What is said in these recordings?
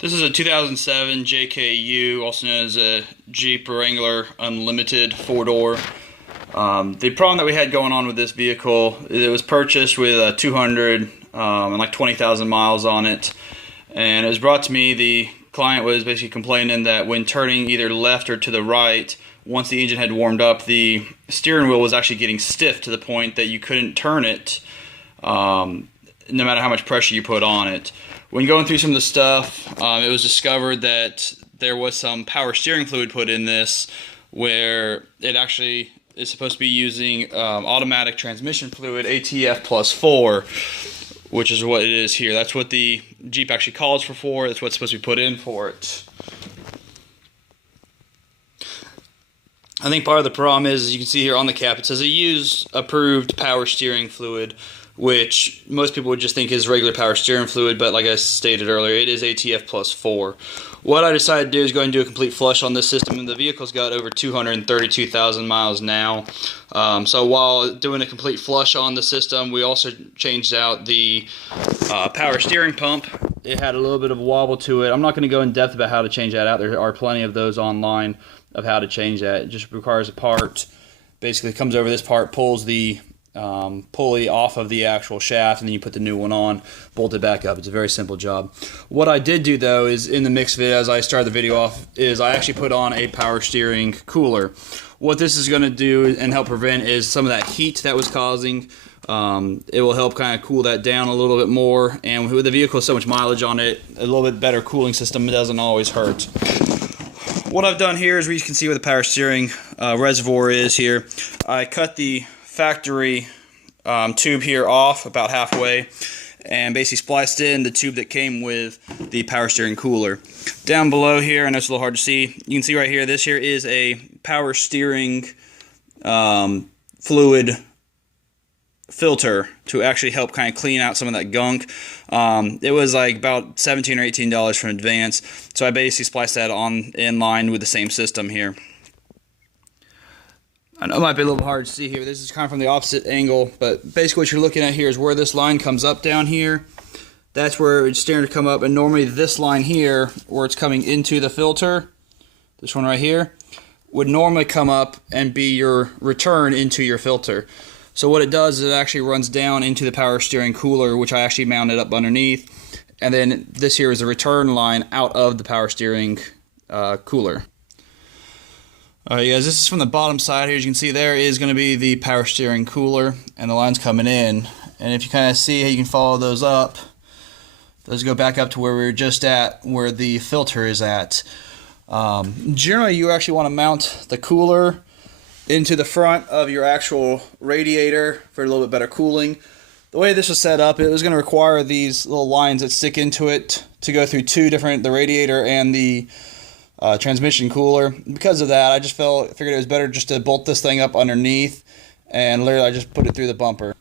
This is a 2007 JKU, also known as a Jeep Wrangler Unlimited 4-door. The problem that we had going on with this vehicle, it was purchased with 200 and like 20,000 miles on it. And it was brought to me, the client was basically complaining that when turning either left or to the right, once the engine had warmed up, the steering wheel was actually getting stiff to the point that you couldn't turn it no matter how much pressure you put on it. When going through some of the stuff, it was discovered that there was some power steering fluid put in this, where it actually is supposed to be using automatic transmission fluid, ATF plus 4, which is what it is here. That's what the Jeep actually calls for 4. That's what's supposed to be put in for it. I think part of the problem is, as you can see here on the cap, it says a use approved power steering fluid, which most people would just think is regular power steering fluid, but like I stated earlier, it is ATF plus 4. What I decided to do is go and do a complete flush on this system, and the vehicle's got over 232,000 miles now. So while doing a complete flush on the system, we also changed out the power steering pump. It had a little bit of a wobble to it. I'm not going to go in depth about how to change that out. There are plenty of those online of how to change that. It just requires a part. Basically comes over this part, pulls the pulley off of the actual shaft, and then you put the new one on, bolt it back up. It's a very simple job. What I did do though is, in the mix of it, as I started the video off, is I actually put on a power steering cooler. What this is going to do and help prevent is some of that heat that was causing. It will help kind of cool that down a little bit more, and with the vehicle with so much mileage on it, a little bit better cooling system, it doesn't always hurt. What I've done here is, where you can see where the power steering reservoir is here, I cut the factory tube here off about halfway and basically spliced in the tube that came with the power steering cooler. Down below here, I know it's a little hard to see, you can see right here, this here is a power steering fluid filter to actually help kind of clean out some of that gunk. It was like about $17 or $18 from Advance, so I basically spliced that on in line with the same system here. I know it might be a little hard to see here. This is kind of from the opposite angle, but basically what you're looking at here is where this line comes up down here. That's where it's starting to come up, and normally this line here, where it's coming into the filter, this one right here, would normally come up and be your return into your filter. So what it does is it actually runs down into the power steering cooler, which I actually mounted up underneath, and then this here is a return line out of the power steering cooler. Alright guys, this is from the bottom side here. As you can see, there is going to be the power steering cooler, and the line's coming in. And if you kind of see how you can follow those up, those go back up to where we were just at, where the filter is at. Generally, you actually want to mount the cooler into the front of your actual radiator for a little bit better cooling. The way this was set up, it was going to require these little lines that stick into it to go through two different, the radiator and the transmission cooler. Because of that, I just figured it was better just to bolt this thing up underneath, and literally I just put it through the bumper.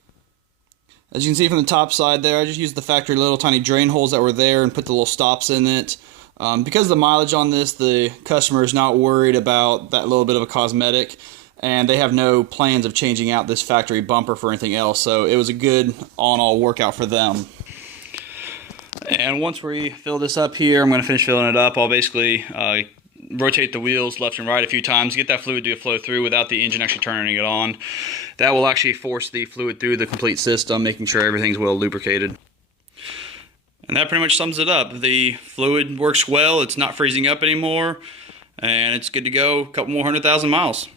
As you can see from the top side there, I just used the factory little tiny drain holes that were there and put the little stops in it. Because of the mileage on this, the customer is not worried about that little bit of a cosmetic, and they have no plans of changing out this factory bumper for anything else, so it was a good all-in-all workout for them. And once we fill this up here, I'm going to finish filling it up. I'll basically rotate the wheels left and right a few times, get that fluid to flow through without the engine actually turning it on. That will actually force the fluid through the complete system, making sure everything's well lubricated. And that pretty much sums it up. The fluid works well, it's not freezing up anymore, and it's good to go a couple more 100,000 miles.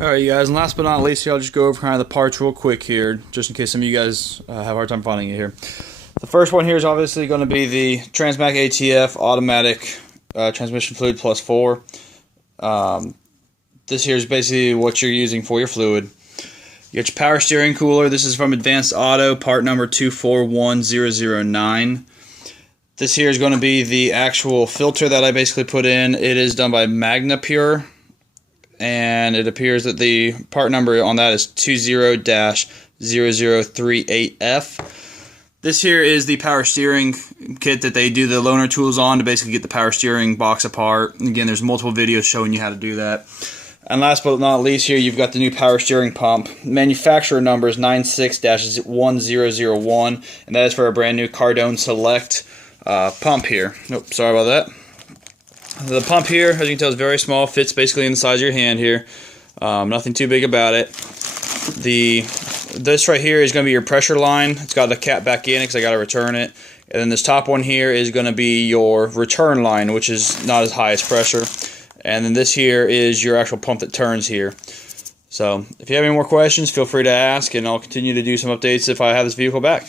Alright you guys, and last but not least here, I'll just go over kind of the parts real quick here, just in case some of you guys have a hard time finding it here. The first one here is obviously going to be the Transmac ATF automatic transmission fluid plus 4. This here is basically what you're using for your fluid. You got your power steering cooler. This is from Advanced Auto, part number 241009. This here is going to be the actual filter that I basically put in. It is done by MagnaPure, and it appears that the part number on that is 20-0038F. This here is the power steering kit that they do the loaner tools on to basically get the power steering box apart. And again, there's multiple videos showing you how to do that. And last but not least here, you've got the new power steering pump. Manufacturer number is 96-1001, and that is for a brand new Cardone Select pump here. Nope, sorry about that. The pump here, as you can tell, is very small. Fits basically in the size of your hand here. Nothing too big about it. This right here is going to be your pressure line. It's got the cap back in it because I got to return it. And then this top one here is going to be your return line, which is not as high as pressure. And then this here is your actual pump that turns here. So if you have any more questions, feel free to ask, and I'll continue to do some updates if I have this vehicle back.